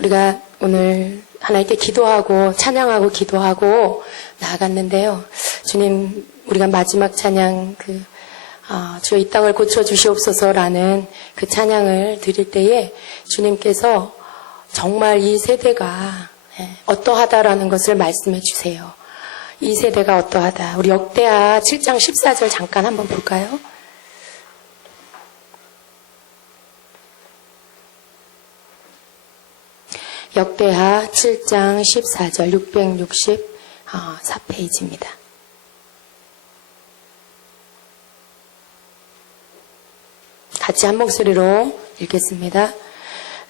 우리가 오늘 하나님께 기도하고 찬양하고 기도하고 나아갔는데요. 주님, 우리가 마지막 찬양 주여 이 땅을 고쳐주시옵소서라는 그 찬양을 드릴 때에 주님께서 정말 이 세대가 어떠하다라는 것을 말씀해 주세요. 이 세대가 어떠하다. 우리 역대하 7장 14절 잠깐 한번 볼까요? 역대하 7장 14절 664페이지입니다. 같이 한 목소리로 읽겠습니다.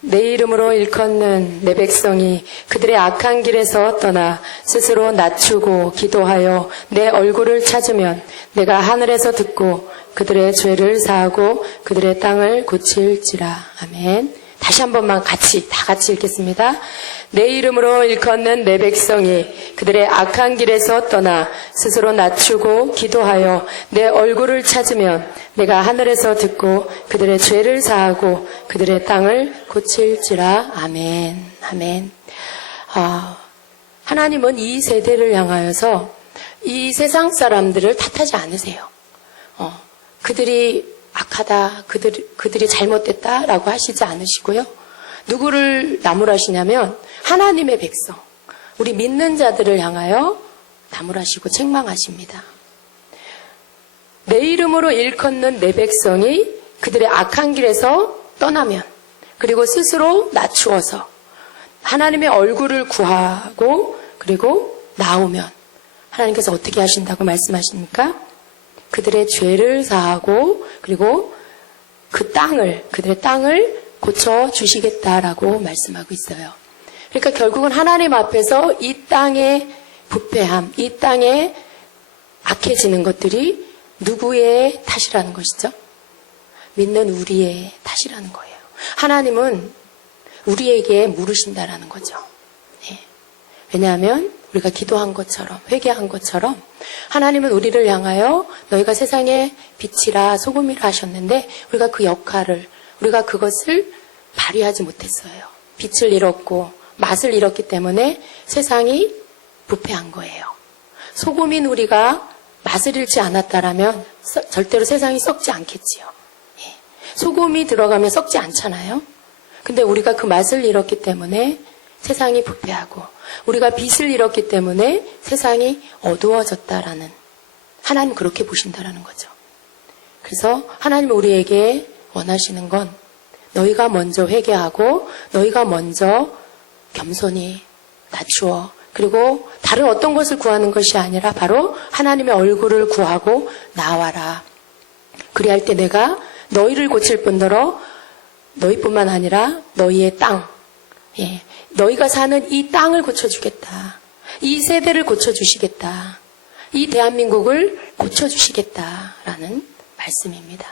내 이름으로 일컫는 내 백성이 그들의 악한 길에서 떠나 스스로 낮추고 기도하여 내 얼굴을 찾으면 내가 하늘에서 듣고 그들의 죄를 사하고 그들의 땅을 고칠지라. 아멘. 다시 한 번만 다 같이 읽겠습니다. 내 이름으로 일컫는 내 백성이 그들의 악한 길에서 떠나 스스로 낮추고 기도하여 내 얼굴을 찾으면 내가 하늘에서 듣고 그들의 죄를 사하고 그들의 땅을 고칠지라. 아멘. 아멘. 하나님은 이 세대를 향하여서 이 세상 사람들을 탓하지 않으세요. 그들이 악하다, 그들이 잘못됐다라고 하시지 않으시고요. 누구를 나무라시냐면 하나님의 백성, 우리 믿는 자들을 향하여 나무라시고 책망하십니다. 내 이름으로 일컫는 내 백성이 그들의 악한 길에서 떠나면, 그리고 스스로 낮추어서 하나님의 얼굴을 구하고 그리고 나오면 하나님께서 어떻게 하신다고 말씀하십니까? 그들의 죄를 사하고 그리고 그들의 땅을 고쳐주시겠다라고 말씀하고 있어요. 그러니까 결국은 하나님 앞에서 이 땅의 부패함, 이 땅에 악해지는 것들이 누구의 탓이라는 것이죠? 믿는 우리의 탓이라는 거예요. 하나님은 우리에게 물으신다라는 거죠. 왜냐하면 우리가 기도한 것처럼, 회개한 것처럼 하나님은 우리를 향하여 너희가 세상의 빛이라 소금이라 하셨는데 우리가 그 역할을, 우리가 그것을 발휘하지 못했어요. 빛을 잃었고 맛을 잃었기 때문에 세상이 부패한 거예요. 소금인 우리가 맛을 잃지 않았다라면 절대로 세상이 썩지 않겠지요. 소금이 들어가면 썩지 않잖아요. 근데 우리가 그 맛을 잃었기 때문에 세상이 부패하고 우리가 빛을 잃었기 때문에 세상이 어두워졌다라는, 하나님 그렇게 보신다라는 거죠. 그래서 하나님 우리에게 원하시는 건 너희가 먼저 회개하고 너희가 먼저 겸손히 낮추어, 그리고 다른 어떤 것을 구하는 것이 아니라 바로 하나님의 얼굴을 구하고 나와라. 그리할 때 내가 너희를 고칠 뿐더러 너희뿐만 아니라 너희의 땅, 너희가 사는 이 땅을 고쳐주겠다. 이 세대를 고쳐주시겠다. 이 대한민국을 고쳐주시겠다라는 말씀입니다.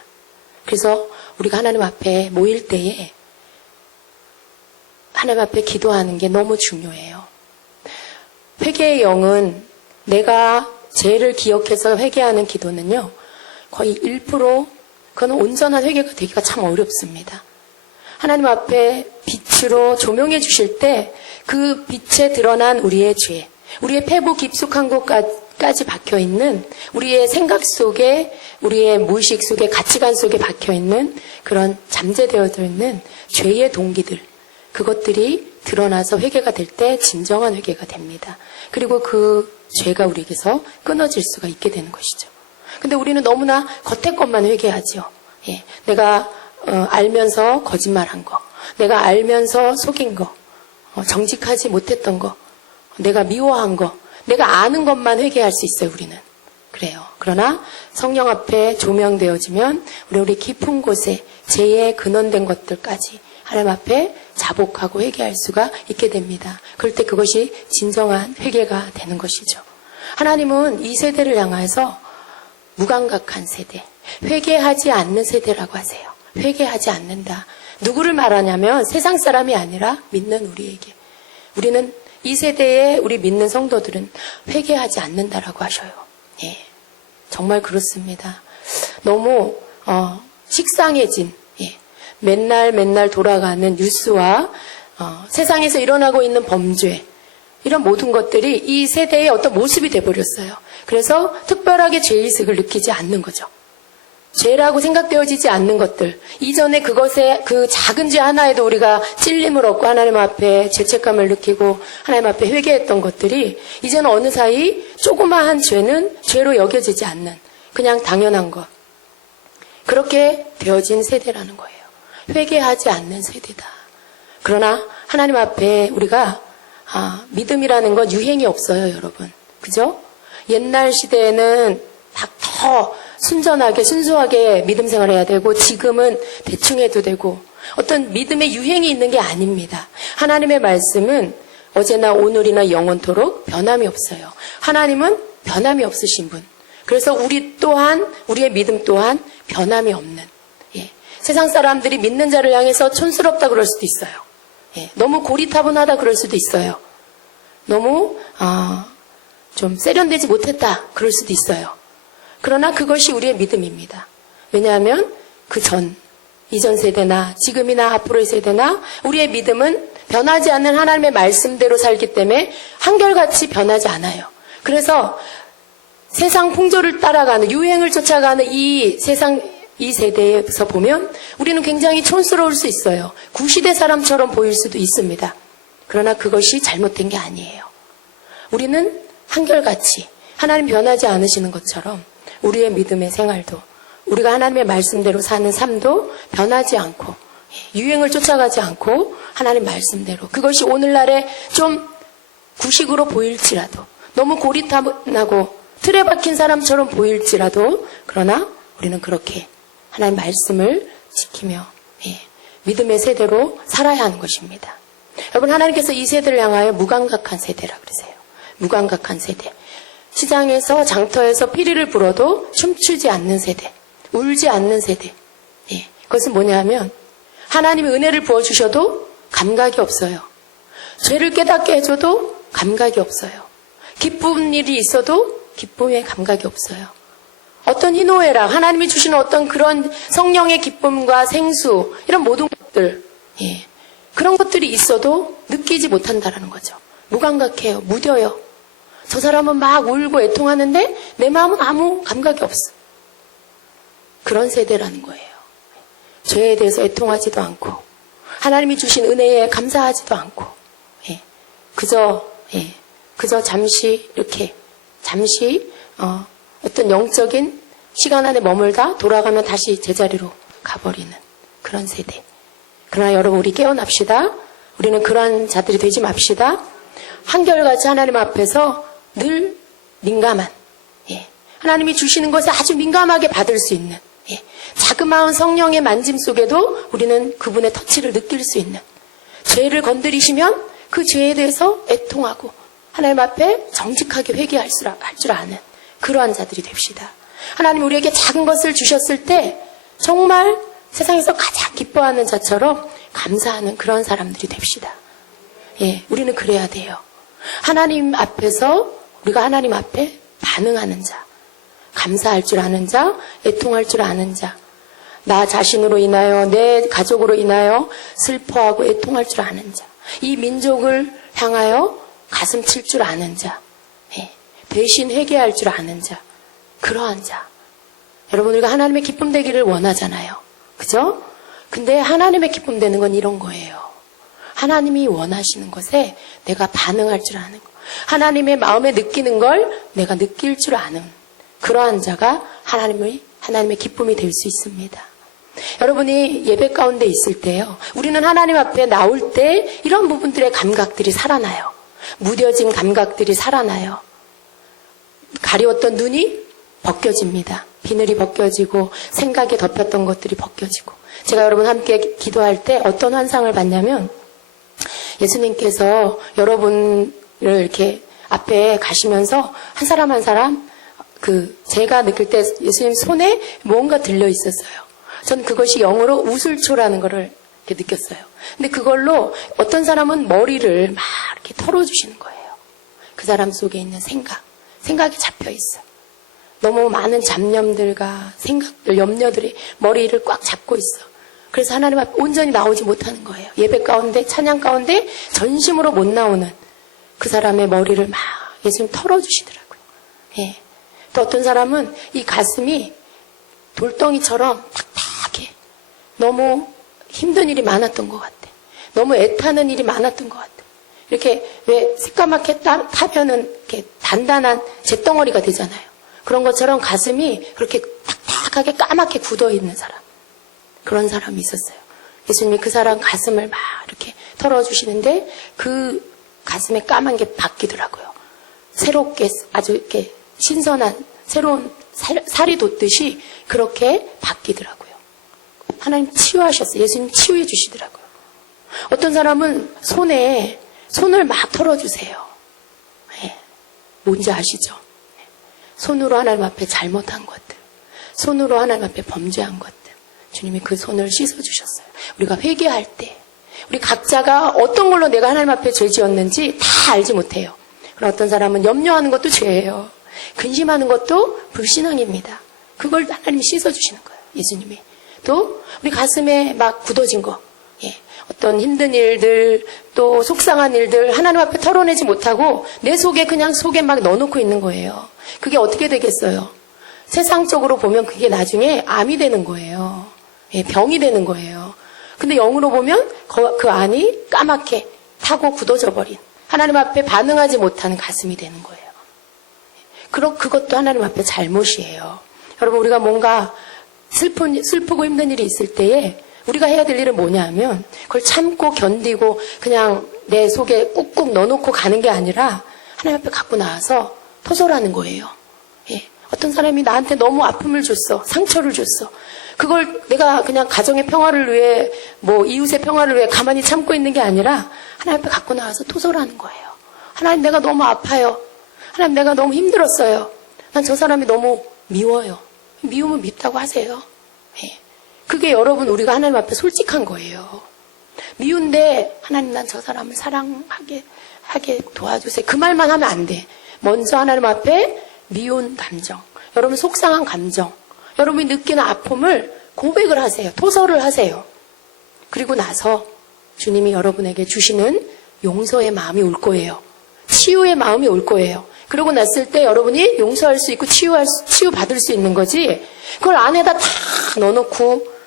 그래서 우리가 하나님 앞에 모일 때에 하나님 앞에 기도하는 게 너무 중요해요. 회개의 영은 내가 죄를 기억해서 회개하는 기도는요, 거의 1%, 그건 온전한 회개가 되기가 참 어렵습니다. 하나님 앞에 빛으로 조명해 주실 때 그 빛에 드러난 우리의 죄, 우리의 폐부 깊숙한 곳까지 박혀있는 우리의 생각 속에, 우리의 무의식 속에, 가치관 속에 박혀있는 그런 잠재되어져 있는 죄의 동기들, 그것들이 드러나서 회개가 될 때 진정한 회개가 됩니다. 그리고 그 죄가 우리에게서 끊어질 수가 있게 되는 것이죠. 근데 우리는 너무나 겉의 것만 회개하죠. 내가 알면서 거짓말한 거, 내가 알면서 속인 거, 정직하지 못했던 거, 내가 미워한 거, 내가 아는 것만 회개할 수 있어요, 우리는. 그래요. 그러나 성령 앞에 조명되어지면 우리 깊은 곳에 죄에 근원된 것들까지 하나님 앞에 자복하고 회개할 수가 있게 됩니다. 그럴 때 그것이 진정한 회개가 되는 것이죠. 하나님은 이 세대를 향해서 무감각한 세대, 회개하지 않는 세대라고 하세요. 회개하지 않는다. 누구를 말하냐면 세상 사람이 아니라 믿는 우리에게. 우리는 이 세대에 우리 믿는 성도들은 회개하지 않는다라고 하셔요. 정말 그렇습니다. 너무 식상해진, 맨날 돌아가는 뉴스와 세상에서 일어나고 있는 범죄, 이런 모든 것들이 이 세대의 어떤 모습이 돼버렸어요. 그래서 특별하게 죄의식을 느끼지 않는 거죠. 죄라고 생각되어지지 않는 것들, 이전에 그것에 그 작은 죄 하나에도 우리가 찔림을 얻고 하나님 앞에 죄책감을 느끼고 하나님 앞에 회개했던 것들이 이제는 어느 사이 조그마한 죄는 죄로 여겨지지 않는 그냥 당연한 것, 그렇게 되어진 세대라는 거예요. 회개하지 않는 세대다. 그러나 하나님 앞에 우리가 믿음이라는 건 유행이 없어요, 여러분. 그죠? 옛날 시대에는 더 순전하게 순수하게 믿음 생활해야 되고, 지금은 대충 해도 되고, 어떤 믿음의 유행이 있는 게 아닙니다. 하나님의 말씀은 어제나 오늘이나 영원토록 변함이 없어요. 하나님은 변함이 없으신 분. 그래서 우리 또한, 우리의 믿음 또한 변함이 없는, 세상 사람들이 믿는 자를 향해서 촌스럽다 그럴 수도 있어요. 너무 고리타분하다 그럴 수도 있어요. 너무 좀 세련되지 못했다 그럴 수도 있어요. 그러나 그것이 우리의 믿음입니다. 왜냐하면 이전 세대나 지금이나 앞으로의 세대나 우리의 믿음은 변하지 않는 하나님의 말씀대로 살기 때문에 한결같이 변하지 않아요. 그래서 세상 풍조를 따라가는, 유행을 쫓아가는 이 세대에서 보면 우리는 굉장히 촌스러울 수 있어요. 구시대 사람처럼 보일 수도 있습니다. 그러나 그것이 잘못된 게 아니에요. 우리는 한결같이 하나님 변하지 않으시는 것처럼 우리의 믿음의 생활도, 우리가 하나님의 말씀대로 사는 삶도 변하지 않고 유행을 쫓아가지 않고 하나님 말씀대로, 그것이 오늘날에 좀 구식으로 보일지라도, 너무 고리타분하고 틀에 박힌 사람처럼 보일지라도, 그러나 우리는 그렇게 하나님 말씀을 지키며 믿음의 세대로 살아야 하는 것입니다. 여러분, 하나님께서 이 세대를 향하여 무감각한 세대라 그러세요. 무감각한 세대. 시장에서 장터에서 피리를 불어도 춤추지 않는 세대, 울지 않는 세대. 그것은 뭐냐면 하나님이 은혜를 부어주셔도 감각이 없어요. 죄를 깨닫게 해줘도 감각이 없어요. 기쁜 일이 있어도 기쁨의 감각이 없어요. 어떤 희노애락, 하나님이 주시는 어떤 그런 성령의 기쁨과 생수, 이런 모든 것들, 그런 것들이 있어도 느끼지 못한다라는 거죠. 무감각해요. 무뎌요. 저 사람은 막 울고 애통하는데 내 마음은 아무 감각이 없어. 그런 세대라는 거예요. 죄에 대해서 애통하지도 않고 하나님이 주신 은혜에 감사하지도 않고 그저 잠시 이렇게 어떤 영적인 시간 안에 머물다 돌아가면 다시 제자리로 가버리는 그런 세대. 그러나 여러분, 우리 깨어납시다. 우리는 그러한 자들이 되지 맙시다. 한결같이 하나님 앞에서 늘 민감한, 하나님이 주시는 것에 아주 민감하게 받을 수 있는, 자그마한 성령의 만짐 속에도 우리는 그분의 터치를 느낄 수 있는, 죄를 건드리시면 그 죄에 대해서 애통하고 하나님 앞에 정직하게 회개할 줄 아는 그러한 자들이 됩시다. 하나님 우리에게 작은 것을 주셨을 때 정말 세상에서 가장 기뻐하는 자처럼 감사하는 그런 사람들이 됩시다. 우리는 그래야 돼요. 하나님 앞에서 우리가 하나님 앞에 반응하는 자, 감사할 줄 아는 자, 애통할 줄 아는 자, 나 자신으로 인하여, 내 가족으로 인하여 슬퍼하고 애통할 줄 아는 자, 이 민족을 향하여 가슴 칠 줄 아는 자, 대신 회개할 줄 아는 자, 그러한 자. 여러분, 우리가 하나님의 기쁨 되기를 원하잖아요. 그죠? 근데 하나님의 기쁨 되는 건 이런 거예요. 하나님이 원하시는 것에 내가 반응할 줄 아는 거. 하나님의 마음에 느끼는 걸 내가 느낄 줄 아는 그러한 자가 하나님의 기쁨이 될 수 있습니다. 여러분이 예배 가운데 있을 때요, 우리는 하나님 앞에 나올 때 이런 부분들의 감각들이 살아나요. 무뎌진 감각들이 살아나요. 가려웠던 눈이 벗겨집니다. 비늘이 벗겨지고 생각에 덮였던 것들이 벗겨지고. 제가 여러분 함께 기도할 때 어떤 환상을 봤냐면, 예수님께서 여러분을 이렇게 앞에 가시면서 한 사람 한 사람, 제가 느낄 때 예수님 손에 뭔가 들려 있었어요. 전 그것이 영어로 우슬초라는 거를 이렇게 느꼈어요. 근데 그걸로 어떤 사람은 머리를 막 이렇게 털어주시는 거예요. 그 사람 속에 있는 생각이 잡혀 있어. 너무 많은 잡념들과 생각들, 염려들이 머리를 꽉 잡고 있어. 그래서 하나님 앞에 온전히 나오지 못하는 거예요. 예배 가운데, 찬양 가운데 전심으로 못 나오는 그 사람의 머리를 막 예수님 털어주시더라고요. 예. 또 어떤 사람은 이 가슴이 돌덩이처럼 탁탁해. 너무 힘든 일이 많았던 것 같아. 너무 애타는 일이 많았던 것 같아. 이렇게 왜 새까맣게 타면은 이렇게 단단한 잿덩어리가 되잖아요. 그런 것처럼 가슴이 그렇게 탁탁하게 까맣게 굳어 있는 사람. 그런 사람이 있었어요. 예수님이 그 사람 가슴을 막 이렇게 털어주시는데 그 가슴에 까만 게 바뀌더라고요. 새롭게 아주 이렇게 신선한 새로운 살이 돋듯이 그렇게 바뀌더라고요. 하나님 치유하셨어요. 예수님 치유해 주시더라고요. 어떤 사람은 손을 막 털어주세요. 네. 뭔지 아시죠? 손으로 하나님 앞에 잘못한 것들, 손으로 하나님 앞에 범죄한 것들, 주님이 그 손을 씻어주셨어요. 우리가 회개할 때 우리 각자가 어떤 걸로 내가 하나님 앞에 죄 지었는지 다 알지 못해요. 그럼 어떤 사람은 염려하는 것도 죄예요. 근심하는 것도 불신앙입니다. 그걸 하나님이 씻어주시는 거예요. 예수님이. 또 우리 가슴에 막 굳어진 거, 어떤 힘든 일들, 또 속상한 일들 하나님 앞에 털어내지 못하고 내 속에 그냥 속에 막 넣어놓고 있는 거예요. 그게 어떻게 되겠어요? 세상적으로 보면 그게 나중에 암이 되는 거예요. 병이 되는 거예요. 근데 영으로 보면 그 안이 까맣게 타고 굳어져 버린 하나님 앞에 반응하지 못하는 가슴이 되는 거예요. 그것도 하나님 앞에 잘못이에요. 여러분, 우리가 뭔가 슬프고 힘든 일이 있을 때에 우리가 해야 될 일은 뭐냐 하면 그걸 참고 견디고 그냥 내 속에 꾹꾹 넣어놓고 가는 게 아니라 하나님 앞에 갖고 나와서 토설하는 거예요. 어떤 사람이 나한테 너무 아픔을 줬어. 상처를 줬어. 그걸 내가 그냥 가정의 평화를 위해 이웃의 평화를 위해 가만히 참고 있는 게 아니라 하나님 앞에 갖고 나와서 토설하는 거예요. 하나님, 내가 너무 아파요. 하나님, 내가 너무 힘들었어요. 난 저 사람이 너무 미워요. 미우면 밉다고 하세요. 그게 여러분, 우리가 하나님 앞에 솔직한 거예요. 미운데 하나님, 난 저 사람을 사랑하게 도와주세요. 그 말만 하면 안 돼. 먼저 하나님 앞에 미운 감정, 여러분 속상한 감정, 여러분이 느끼는 아픔을 고백을 하세요. 토설을 하세요. 그리고 나서 주님이 여러분에게 주시는 용서의 마음이 올 거예요. 치유의 마음이 올 거예요. 그러고 났을 때 여러분이 용서할 수 있고 치유받을 수 있는 거지, 그걸 안에다 다 넣어놓고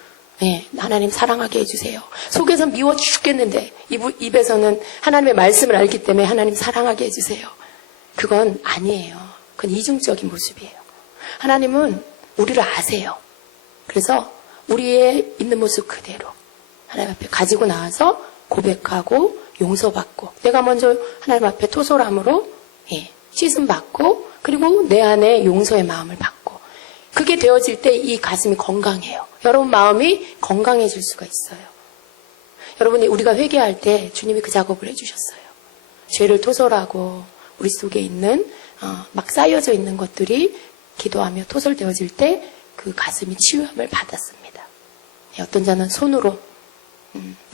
하나님 사랑하게 해주세요. 속에서 미워 죽겠는데 입에서는 하나님의 말씀을 알기 때문에 하나님 사랑하게 해주세요. 그건 아니에요. 그건 이중적인 모습이에요. 하나님은 우리를 아세요. 그래서 우리의 있는 모습 그대로 하나님 앞에 가지고 나와서 고백하고 용서받고, 내가 먼저 하나님 앞에 토설함으로 씻음받고, 그리고 내 안에 용서의 마음을 받고, 그게 되어질 때 이 가슴이 건강해요. 여러분 마음이 건강해질 수가 있어요. 여러분이 우리가 회개할 때 주님이 그 작업을 해주셨어요. 죄를 토설하고 우리 속에 있는 막 쌓여져 있는 것들이 기도하며 토설되어질 때 그 가슴이 치유함을 받았습니다. 어떤 자는 손으로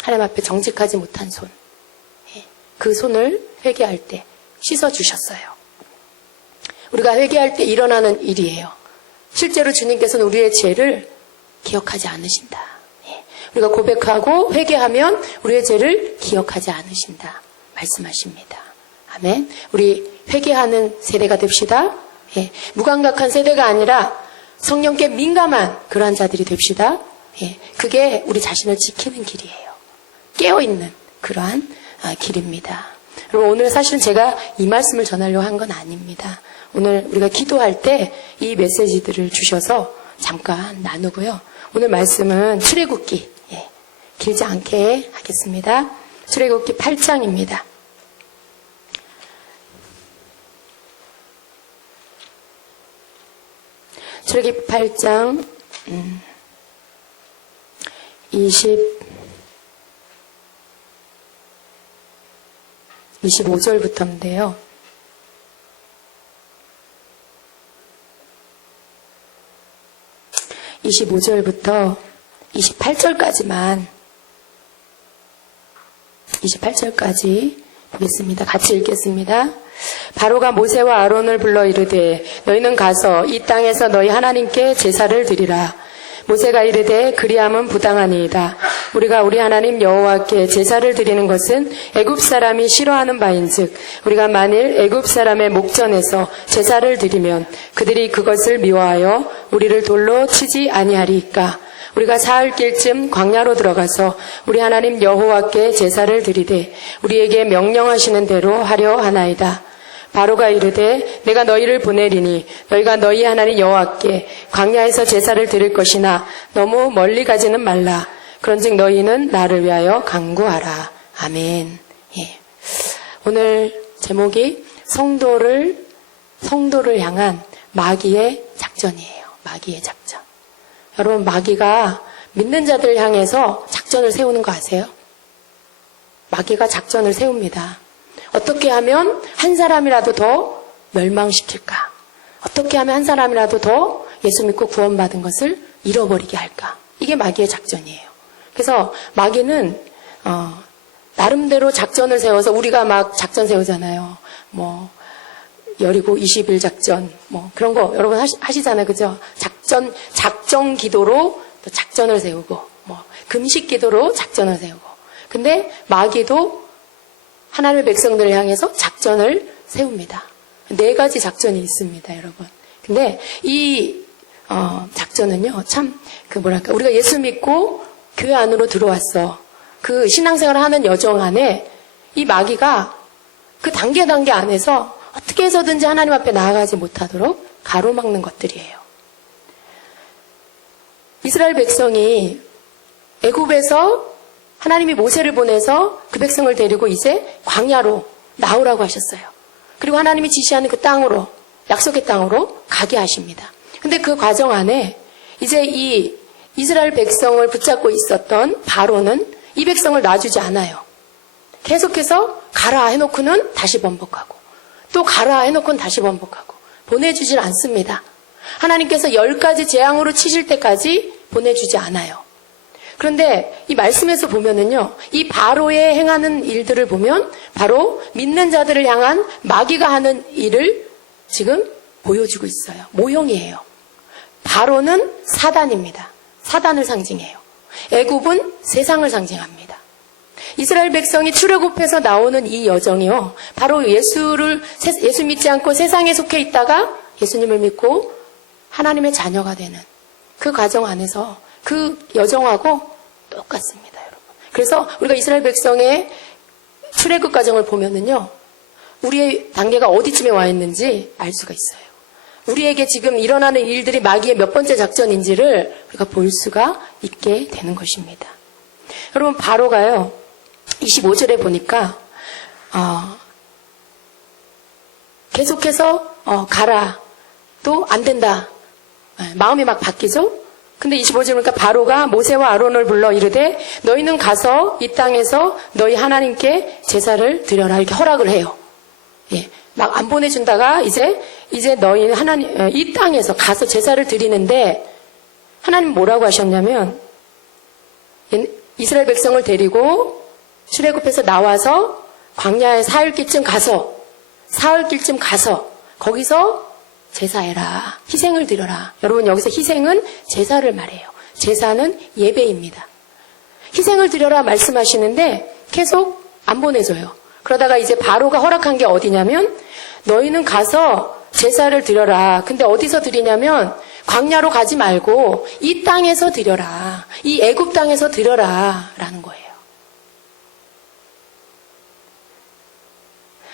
하나님 앞에 정직하지 못한 손, 그 손을 회개할 때 씻어주셨어요. 우리가 회개할 때 일어나는 일이에요. 실제로 주님께서는 우리의 죄를 기억하지 않으신다. 우리가 고백하고 회개하면 우리의 죄를 기억하지 않으신다 말씀하십니다. 아멘. 우리 회개하는 세대가 됩시다. 무감각한 세대가 아니라 성령께 민감한 그러한 자들이 됩시다. 그게 우리 자신을 지키는 길이에요. 깨어있는 그러한 길입니다. 여러분, 오늘 사실은 제가 이 말씀을 전하려고 한 건 아닙니다. 오늘 우리가 기도할 때 이 메시지들을 주셔서 잠깐 나누고요. 오늘 말씀은 출애굽기, 길지 않게 하겠습니다. 출애굽기 8장입니다. 출애굽기 8장 25절부터인데요. 25절부터 28절까지 보겠습니다. 같이 읽겠습니다. 바로가 모세와 아론을 불러 이르되 너희는 가서 이 땅에서 너희 하나님께 제사를 드리라. 모세가 이르되 그리함은 부당하니이다. 우리가 우리 하나님 여호와께 제사를 드리는 것은 애굽 사람이 싫어하는 바인즉 우리가 만일 애굽 사람의 목전에서 제사를 드리면 그들이 그것을 미워하여 우리를 돌로 치지 아니하리이까. 우리가 사흘길쯤 광야로 들어가서 우리 하나님 여호와께 제사를 드리되 우리에게 명령하시는 대로 하려 하나이다. 바로가 이르되 내가 너희를 보내리니 너희가 너희 하나님 여호와께 광야에서 제사를 드릴 것이나 너무 멀리 가지는 말라. 그런즉 너희는 나를 위하여 간구하라. 아멘. 예. 오늘 제목이 성도를 향한 마귀의 작전이에요. 마귀의 작전. 여러분, 마귀가 믿는 자들을 향해서 작전을 세우는 거 아세요? 마귀가 작전을 세웁니다. 어떻게 하면 한 사람이라도 더 멸망시킬까? 어떻게 하면 한 사람이라도 더 예수 믿고 구원받은 것을 잃어버리게 할까? 이게 마귀의 작전이에요. 그래서 마귀는 나름대로 작전을 세워서 우리가 막 작전 세우잖아요. 뭐 여리고 20일 작전, 뭐 그런 거 여러분 하시잖아요. 그죠? 작전 기도로 또 작전을 세우고, 뭐 금식 기도로 작전을 세우고. 근데 마귀도 하나님의 백성들을 향해서 작전을 세웁니다. 4가지 작전이 있습니다, 여러분. 근데 이 작전은요, 참 우리가 예수 믿고 교회 안으로 들어왔어. 그 신앙생활을 하는 여정 안에 이 마귀가 그 단계 안에서 어떻게 해서든지 하나님 앞에 나아가지 못하도록 가로막는 것들이에요. 이스라엘 백성이 애굽에서 하나님이 모세를 보내서 그 백성을 데리고 이제 광야로 나오라고 하셨어요. 그리고 하나님이 지시하는 그 땅으로, 약속의 땅으로 가게 하십니다. 근데 그 과정 안에 이제 이 이스라엘 백성을 붙잡고 있었던 바로는 이 백성을 놔주지 않아요. 계속해서 가라 해놓고는 다시 번복하고 또 가라 해놓고는 다시 번복하고 보내주질 않습니다. 하나님께서 10가지 재앙으로 치실 때까지 보내주지 않아요. 그런데 이 말씀에서 보면은요, 이 바로의 행하는 일들을 보면 바로 믿는 자들을 향한 마귀가 하는 일을 지금 보여주고 있어요. 모형이에요. 바로는 사단입니다. 사단을 상징해요. 애굽은 세상을 상징합니다. 이스라엘 백성이 출애굽해서 나오는 이 여정이요, 바로 예수 믿지 않고 세상에 속해 있다가 예수님을 믿고 하나님의 자녀가 되는 그 과정 안에서 그 여정하고 똑같습니다, 여러분. 그래서 우리가 이스라엘 백성의 출애굽 과정을 보면은요, 우리의 단계가 어디쯤에 와 있는지 알 수가 있어요. 우리에게 지금 일어나는 일들이 마귀의 몇 번째 작전인지를 우리가 볼 수가 있게 되는 것입니다. 여러분, 바로가요, 25절에 보니까 계속해서 가라, 또 안 된다, 마음이 막 바뀌죠. 근데 25절 보니까 바로가 모세와 아론을 불러 이르되 너희는 가서 이 땅에서 너희 하나님께 제사를 드려라, 이렇게 허락을 해요. 예, 막 안 보내준다가 이제 너희 하나님 이 땅에서 가서 제사를 드리는데 하나님 뭐라고 하셨냐면, 이스라엘 백성을 데리고 출애굽해서 나와서 광야에 사흘길쯤 가서 거기서 제사해라, 희생을 드려라. 여러분, 여기서 희생은 제사를 말해요. 제사는 예배입니다. 희생을 드려라 말씀하시는데 계속 안 보내줘요. 그러다가 이제 바로가 허락한 게 어디냐면, 너희는 가서 제사를 드려라. 근데 어디서 드리냐면 광야로 가지 말고 이 땅에서 드려라, 이 애굽 땅에서 드려라 라는 거예요.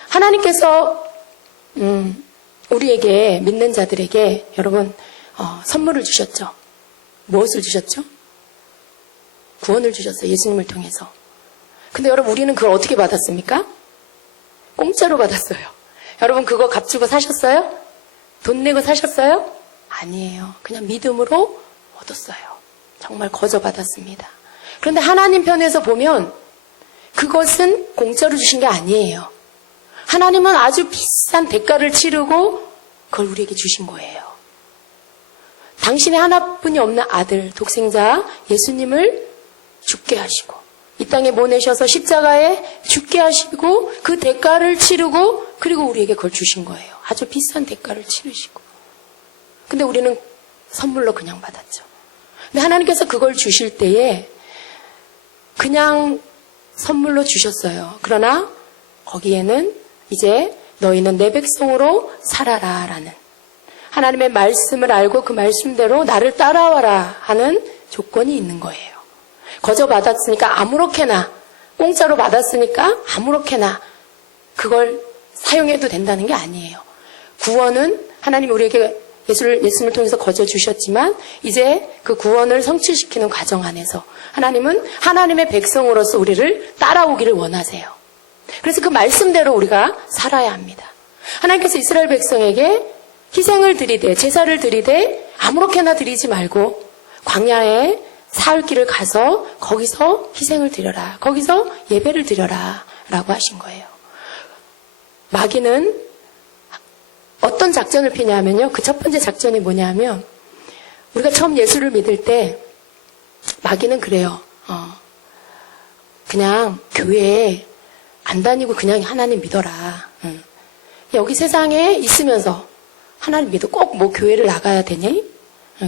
하나님께서 우리에게, 믿는 자들에게 여러분 선물을 주셨죠. 무엇을 주셨죠? 구원을 주셨어요. 예수님을 통해서. 근데 여러분, 우리는 그걸 어떻게 받았습니까? 공짜로 받았어요. 여러분, 그거 값 주고 사셨어요? 돈 내고 사셨어요? 아니에요. 그냥 믿음으로 얻었어요. 정말 거저 받았습니다. 그런데 하나님 편에서 보면 그것은 공짜로 주신 게 아니에요. 하나님은 아주 비싼 대가를 치르고 그걸 우리에게 주신 거예요. 당신의 하나뿐이 없는 아들, 독생자 예수님을 죽게 하시고 이 땅에 보내셔서 십자가에 죽게 하시고 그 대가를 치르고, 그리고 우리에게 그걸 주신 거예요. 아주 비싼 대가를 치르시고. 근데 우리는 선물로 그냥 받았죠. 근데 하나님께서 그걸 주실 때에 그냥 선물로 주셨어요. 그러나 거기에는 이제 너희는 내 백성으로 살아라 라는 하나님의 말씀을 알고 그 말씀대로 나를 따라와라 하는 조건이 있는 거예요. 거저 받았으니까 아무렇게나, 공짜로 받았으니까 아무렇게나 그걸 사용해도 된다는 게 아니에요. 구원은 하나님 우리에게 예수님을 통해서 거저 주셨지만 이제 그 구원을 성취시키는 과정 안에서 하나님은 하나님의 백성으로서 우리를 따라오기를 원하세요. 그래서 그 말씀대로 우리가 살아야 합니다. 하나님께서 이스라엘 백성에게 희생을 드리되 제사를 드리되 아무렇게나 드리지 말고 광야에 사흘 길을 가서 거기서 희생을 드려라. 거기서 예배를 드려라 라고 하신 거예요. 마귀는 어떤 작전을 피냐면요. 그 첫 번째 작전이 뭐냐면 우리가 처음 예수를 믿을 때 마귀는 그래요. 그냥 교회에 안 다니고 그냥 하나님 믿어라. 여기 세상에 있으면서 하나님 믿어. 꼭 뭐 교회를 나가야 되니?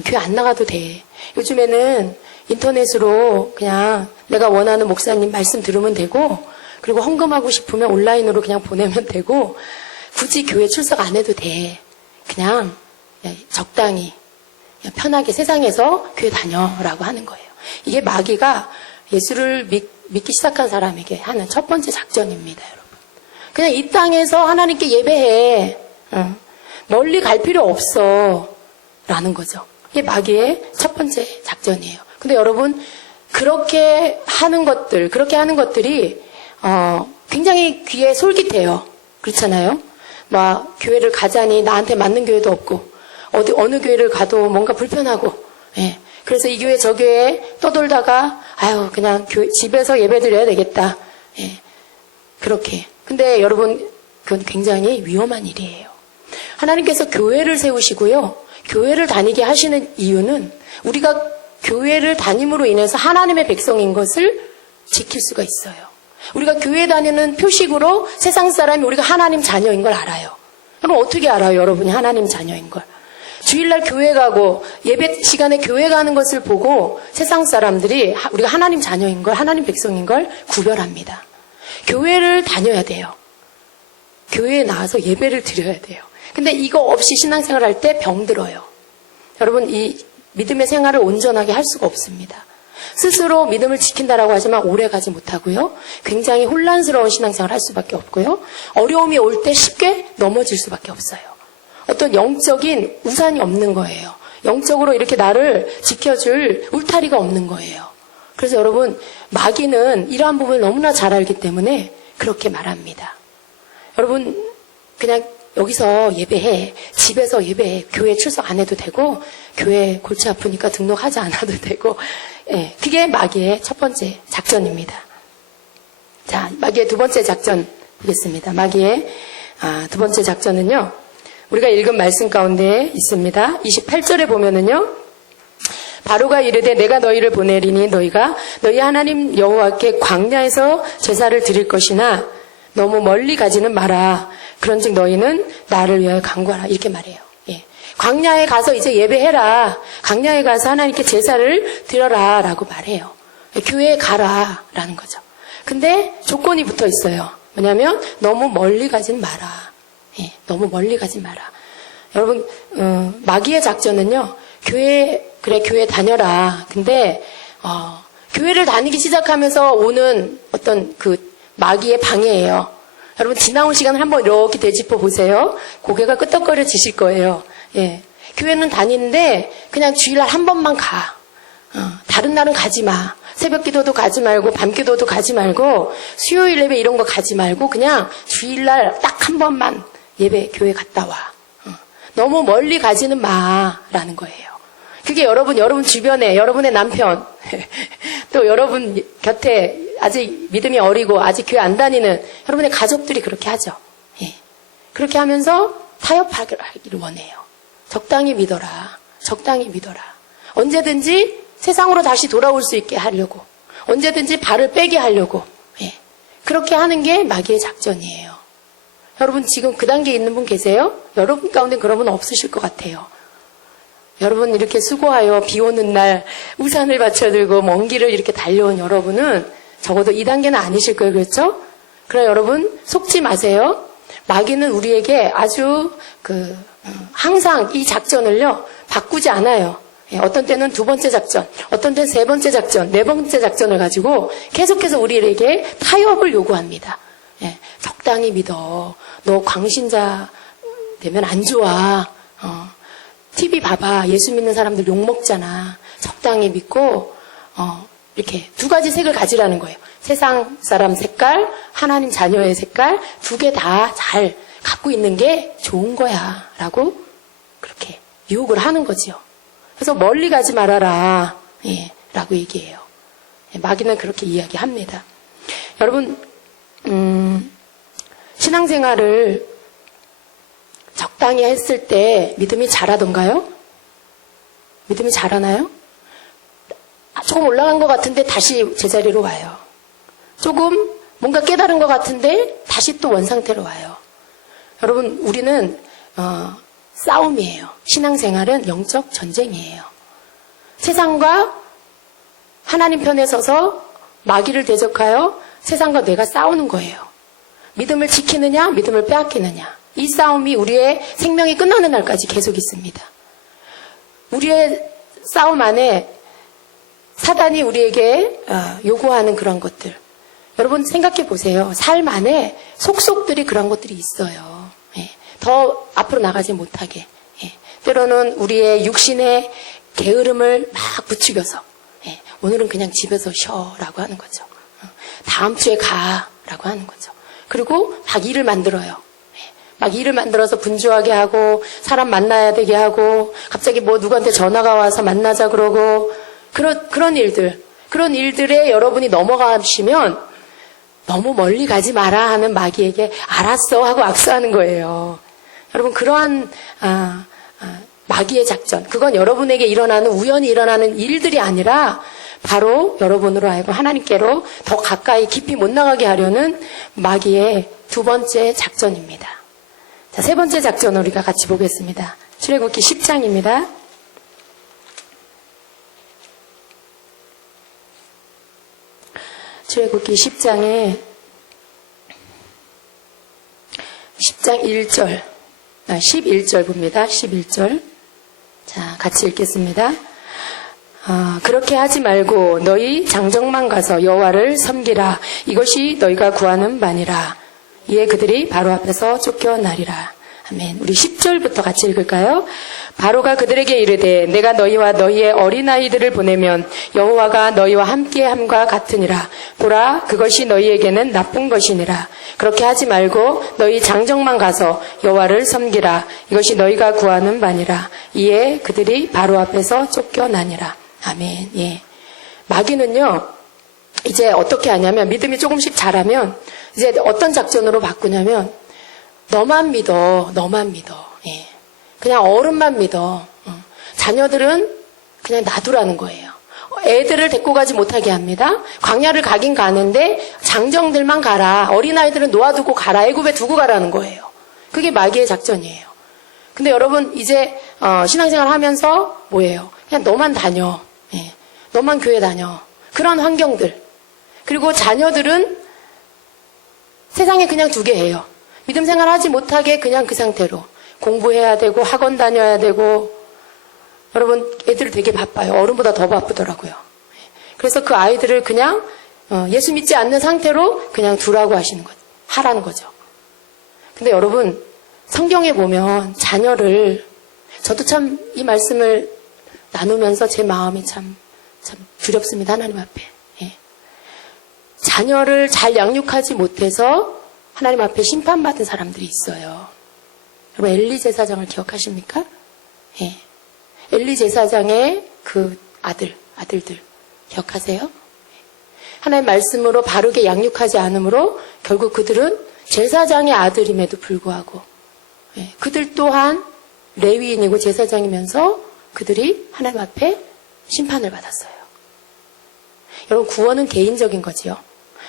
교회 안 나가도 돼. 요즘에는 인터넷으로 그냥 내가 원하는 목사님 말씀 들으면 되고 그리고 헌금하고 싶으면 온라인으로 그냥 보내면 되고 굳이 교회 출석 안 해도 돼. 그냥 적당히 그냥 편하게 세상에서 교회 다녀라고 하는 거예요. 이게 마귀가 예수를 믿기 시작한 사람에게 하는 첫 번째 작전입니다, 여러분. 그냥 이 땅에서 하나님께 예배해. 멀리 갈 필요 없어. 라는 거죠. 이게 마귀의 첫 번째 작전이에요. 근데 여러분, 그렇게 하는 것들이, 굉장히 귀에 솔깃해요. 그렇잖아요? 막, 교회를 가자니 나한테 맞는 교회도 없고, 어느 교회를 가도 뭔가 불편하고, 예. 그래서 이 교회 저 교회 떠돌다가, 그냥 집에서 예배 드려야 되겠다. 예. 그렇게. 근데 여러분, 그건 굉장히 위험한 일이에요. 하나님께서 교회를 세우시고요. 교회를 다니게 하시는 이유는 우리가 교회를 다님으로 인해서 하나님의 백성인 것을 지킬 수가 있어요. 우리가 교회 다니는 표식으로 세상 사람이 우리가 하나님 자녀인 걸 알아요. 그럼 어떻게 알아요? 여러분이 하나님 자녀인 걸. 주일날 교회 가고 예배 시간에 교회 가는 것을 보고 세상 사람들이 우리가 하나님 자녀인 걸, 하나님 백성인 걸 구별합니다. 교회를 다녀야 돼요. 교회에 나와서 예배를 드려야 돼요. 근데 이거 없이 신앙생활 할 때 병들어요. 여러분, 이 믿음의 생활을 온전하게 할 수가 없습니다. 스스로 믿음을 지킨다라고 하지만 오래 가지 못하고요. 굉장히 혼란스러운 신앙생활을 할 수밖에 없고요. 어려움이 올 때 쉽게 넘어질 수밖에 없어요. 어떤 영적인 우산이 없는 거예요. 영적으로 이렇게 나를 지켜줄 울타리가 없는 거예요. 그래서 여러분, 마귀는 이러한 부분을 너무나 잘 알기 때문에 그렇게 말합니다. 여러분, 그냥 여기서 예배해. 집에서 예배해. 교회 출석 안 해도 되고, 교회 골치 아프니까 등록하지 않아도 되고, 예, 그게 마귀의 첫 번째 작전입니다. 자, 마귀의 두 번째 작전 보겠습니다. 마귀의 두 번째 작전은요, 우리가 읽은 말씀 가운데 있습니다. 28절에 보면은요, 바로가 이르되 내가 너희를 보내리니 너희가 너희 하나님 여호와께 광야에서 제사를 드릴 것이나 너무 멀리 가지는 마라. 그런즉 너희는 나를 위하여 간구하라. 이렇게 말해요. 예. 광야에 가서 이제 예배해라. 광야에 가서 하나님께 제사를 드려라. 라고 말해요. 교회에 가라. 라는 거죠. 근데 조건이 붙어 있어요. 뭐냐면 너무 멀리 가지는 마라. 예. 너무 멀리 가지 마라. 여러분, 마귀의 작전은요. 교회 다녀라. 근데 교회를 다니기 시작하면서 오는 어떤 그 마귀의 방해예요. 여러분, 지나온 시간을 한번 이렇게 되짚어 보세요. 고개가 끄덕거려지실 거예요. 예. 교회는 다니는데 그냥 주일날 한 번만 가. 다른 날은 가지 마. 새벽 기도도 가지 말고 밤 기도도 가지 말고 수요일 예배 이런 거 가지 말고 그냥 주일날 딱 한 번만 예배 교회 갔다 와. 너무 멀리 가지는 마라는 거예요. 그게 여러분 주변에 여러분의 남편 또 여러분 곁에 아직 믿음이 어리고 아직 교회 안 다니는 여러분의 가족들이 그렇게 하죠. 예. 그렇게 하면서 타협하기를 원해요. 적당히 믿어라. 적당히 믿어라. 언제든지 세상으로 다시 돌아올 수 있게 하려고. 언제든지 발을 빼게 하려고. 예. 그렇게 하는 게 마귀의 작전이에요. 여러분 지금 그 단계에 있는 분 계세요? 여러분 가운데 그런 분 없으실 것 같아요. 여러분 이렇게 수고하여 비 오는 날 우산을 받쳐들고 먼 길을 이렇게 달려온 여러분은 적어도 2단계는 아니실 거예요. 그렇죠? 그러나 여러분 속지 마세요. 마귀는 우리에게 아주 항상 이 작전을요 바꾸지 않아요. 어떤 때는 2번째 작전, 어떤 때는 3번째 작전, 4번째 작전을 가지고 계속해서 우리에게 타협을 요구합니다. 적당히 믿어. 너 광신자 되면 안 좋아. TV 봐봐. 예수 믿는 사람들 욕먹잖아. 적당히 믿고 이렇게 2가지 색을 가지라는 거예요. 세상 사람 색깔, 하나님 자녀의 색깔 2개 다 잘 갖고 있는 게 좋은 거야 라고 그렇게 유혹을 하는 거지요. 그래서 멀리 가지 말아라 라고 얘기해요. 마귀는 그렇게 이야기합니다. 여러분 신앙생활을 적당히 했을 때 믿음이 자라던가요? 믿음이 자라나요? 조금 올라간 것 같은데 다시 제자리로 와요. 조금 뭔가 깨달은 것 같은데 다시 또 원상태로 와요. 여러분 우리는 싸움이에요. 신앙생활은 영적 전쟁이에요. 세상과 하나님 편에 서서 마귀를 대적하여 세상과 내가 싸우는 거예요. 믿음을 지키느냐 믿음을 빼앗기느냐. 이 싸움이 우리의 생명이 끝나는 날까지 계속 있습니다. 우리의 싸움 안에 사단이 우리에게 요구하는 그런 것들. 여러분 생각해 보세요. 삶 안에 속속들이 그런 것들이 있어요. 더 앞으로 나가지 못하게. 때로는 우리의 육신의 게으름을 막 부추겨서 오늘은 그냥 집에서 쉬어라고 하는 거죠. 다음 주에 가라고 하는 거죠. 그리고 막 일을 만들어요. 막 일을 만들어서 분주하게 하고 사람 만나야 되게 하고 갑자기 뭐 누구한테 전화가 와서 만나자 그러고 그런 일들에 여러분이 넘어가시면 너무 멀리 가지 마라 하는 마귀에게 알았어 하고 악수하는 거예요. 여러분 그러한 마귀의 작전 그건 여러분에게 일어나는 우연히 일어나는 일들이 아니라 바로 여러분으로 하여금 하나님께로 더 가까이 깊이 못 나가게 하려는 마귀의 2번째 작전입니다. 자, 3번째 작전을 우리가 같이 보겠습니다. 출애굽기 10장입니다. 출애굽기 10장 1절, 11절 봅니다. 11절. 자, 같이 읽겠습니다. 그렇게 하지 말고 너희 장정만 가서 여호와를 섬기라. 이것이 너희가 구하는 바니라. 이에 그들이 바로 앞에서 쫓겨나리라. 아멘. 우리 10절부터 같이 읽을까요? 바로가 그들에게 이르되 내가 너희와 너희의 어린아이들을 보내면 여호와가 너희와 함께함과 같으니라. 보라 그것이 너희에게는 나쁜 것이니라. 그렇게 하지 말고 너희 장정만 가서 여호와를 섬기라. 이것이 너희가 구하는 바니라. 이에 그들이 바로 앞에서 쫓겨나니라. 아멘. 예. 마귀는요 이제 어떻게 하냐면 믿음이 조금씩 자라면 이제 어떤 작전으로 바꾸냐면 너만 믿어. 예. 그냥 어른만 믿어. 자녀들은 그냥 놔두라는 거예요. 애들을 데리고 가지 못하게 합니다. 광야를 가긴 가는데 장정들만 가라. 어린아이들은 놓아두고 가라. 애굽에 두고 가라는 거예요. 그게 마귀의 작전이에요. 근데 여러분 이제 신앙생활 하면서 뭐예요? 그냥 너만 다녀. 예. 너만 교회 다녀. 그런 환경들. 그리고 자녀들은 세상에 그냥 두게 해요. 믿음 생활 하지 못하게 그냥 그 상태로 공부해야 되고 학원 다녀야 되고 여러분 애들 되게 바빠요. 어른보다 더 바쁘더라고요. 그래서 그 아이들을 그냥 예수 믿지 않는 상태로 그냥 두라고 하라는 거죠. 근데 여러분 성경에 보면 자녀를 저도 참 이 말씀을 나누면서 제 마음이 참 두렵습니다. 하나님 앞에. 예. 자녀를 잘 양육하지 못해서 하나님 앞에 심판받은 사람들이 있어요. 여러분 엘리 제사장을 기억하십니까? 예. 엘리 제사장의 그 아들들 기억하세요? 하나님 말씀으로 바르게 양육하지 않으므로 결국 그들은 제사장의 아들임에도 불구하고 그들 또한 레위인이고 제사장이면서 그들이 하나님 앞에 심판을 받았어요. 여러분 구원은 개인적인 거지요.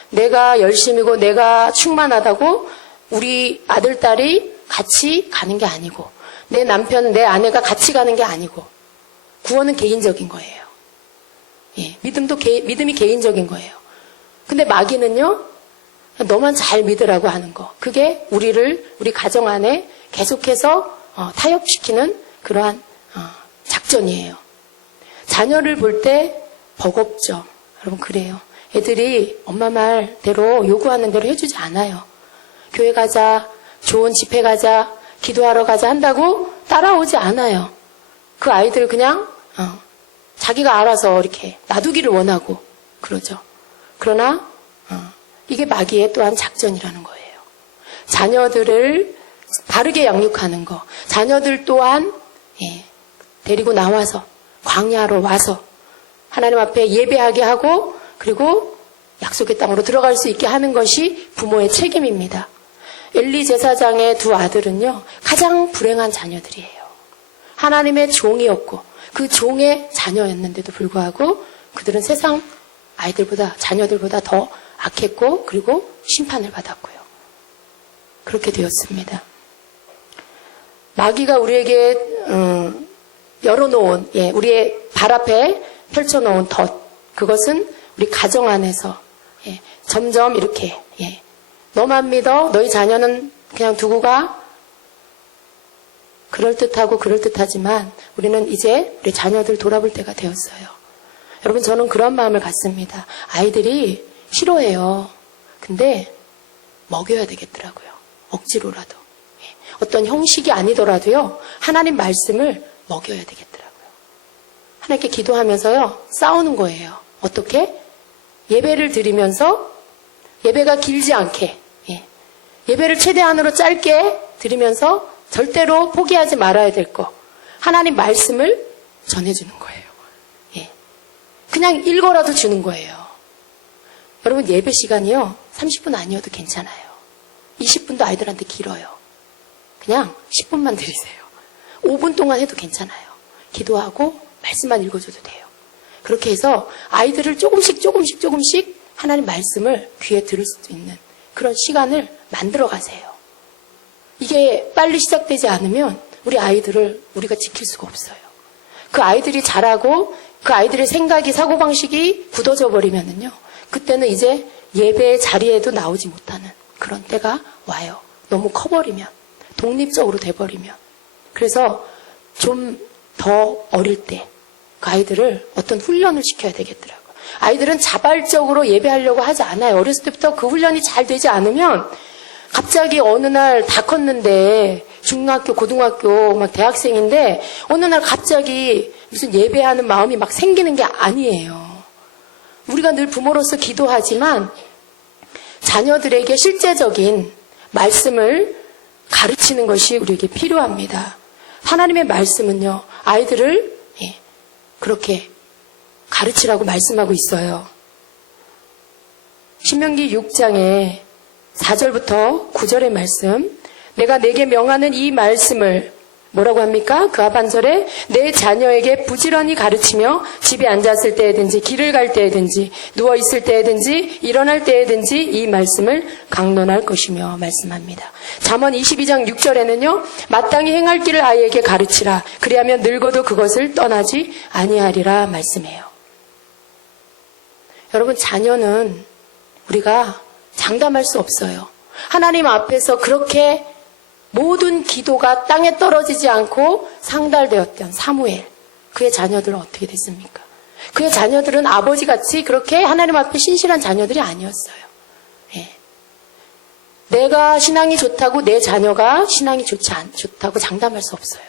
내가 열심이고 내가 충만하다고 우리 아들, 딸이 같이 가는 게 아니고 내 남편, 내 아내가 같이 가는 게 아니고 구원은 개인적인 거예요. 예, 믿음이 개인적인 거예요. 근데 마귀는요, 너만 잘 믿으라고 하는 거. 그게 우리 가정 안에 계속해서 타협시키는 그러한 작전이에요. 자녀를 볼 때 버겁죠. 여러분, 그래요. 애들이 엄마 말대로 요구하는 대로 해주지 않아요. 교회 가자, 좋은 집회 가자, 기도하러 가자 한다고 따라오지 않아요. 그 아이들 그냥 자기가 알아서 이렇게 놔두기를 원하고 그러죠. 그러나 이게 마귀의 또한 작전이라는 거예요. 자녀들을 바르게 양육하는 거. 자녀들 또한 데리고 나와서 광야로 와서 하나님 앞에 예배하게 하고 그리고 약속의 땅으로 들어갈 수 있게 하는 것이 부모의 책임입니다. 엘리 제사장의 두 아들은요, 가장 불행한 자녀들이에요. 하나님의 종이었고 그 종의 자녀였는데도 불구하고 그들은 세상 자녀들보다 더 악했고 그리고 심판을 받았고요. 그렇게 되었습니다. 마귀가 우리에게 열어놓은, 우리의 발 앞에 펼쳐놓은 덫, 그것은 우리 가정 안에서 점점 이렇게 너만 믿어, 너희 자녀는 그냥 두고 가. 그럴듯하지만 우리는 이제 우리 자녀들 돌아볼 때가 되었어요. 여러분, 저는 그런 마음을 갖습니다. 아이들이 싫어해요. 근데 먹여야 되겠더라고요. 억지로라도. 어떤 형식이 아니더라도요, 하나님 말씀을 먹여야 되겠더라고요. 하나님께 기도하면서요, 싸우는 거예요. 어떻게? 예배를 드리면서 예배가 길지 않게, 예배를 최대한으로 짧게 드리면서 절대로 포기하지 말아야 될 거. 하나님 말씀을 전해주는 거예요. 그냥 읽어라도 주는 거예요. 여러분, 예배 시간이요, 30분 아니어도 괜찮아요. 20분도 아이들한테 길어요. 그냥 10분만 드리세요. 5분 동안 해도 괜찮아요. 기도하고 말씀만 읽어줘도 돼요. 그렇게 해서 아이들을 조금씩 하나님 말씀을 귀에 들을 수 있는 그런 시간을 만들어 가세요. 이게 빨리 시작되지 않으면 우리 아이들을 우리가 지킬 수가 없어요. 그 아이들이 자라고 그 아이들의 생각이, 사고방식이 굳어져 버리면은요, 그때는 이제 예배의 자리에도 나오지 못하는 그런 때가 와요. 너무 커버리면, 독립적으로 돼버리면. 그래서 좀 더 어릴 때 그 아이들을 어떤 훈련을 시켜야 되겠더라고요. 아이들은 자발적으로 예배하려고 하지 않아요. 어렸을 때부터 그 훈련이 잘 되지 않으면 갑자기 어느 날 다 컸는데 중학교, 고등학교, 막 대학생인데 어느 날 갑자기 무슨 예배하는 마음이 막 생기는 게 아니에요. 우리가 늘 부모로서 기도하지만 자녀들에게 실제적인 말씀을 가르치는 것이 우리에게 필요합니다. 하나님의 말씀은요, 아이들을 그렇게 가르치라고 말씀하고 있어요. 신명기 6장에 4절부터 9절의 말씀, 내가 내게 명하는 이 말씀을 뭐라고 합니까? 그 앞반절에 내 자녀에게 부지런히 가르치며 집에 앉았을 때든지 길을 갈 때든지 누워있을 때든지 일어날 때든지 이 말씀을 강론할 것이며 말씀합니다. 잠언 22장 6절에는요. 마땅히 행할 길을 아이에게 가르치라. 그리하면 늙어도 그것을 떠나지 아니하리라 말씀해요. 여러분, 자녀는 우리가 장담할 수 없어요. 하나님 앞에서 그렇게 모든 기도가 땅에 떨어지지 않고 상달되었던 사무엘, 그의 자녀들은 어떻게 됐습니까? 그의 자녀들은 아버지같이 그렇게 하나님 앞에 신실한 자녀들이 아니었어요. 내가 신앙이 좋다고 내 자녀가 신앙이 좋다고 장담할 수 없어요.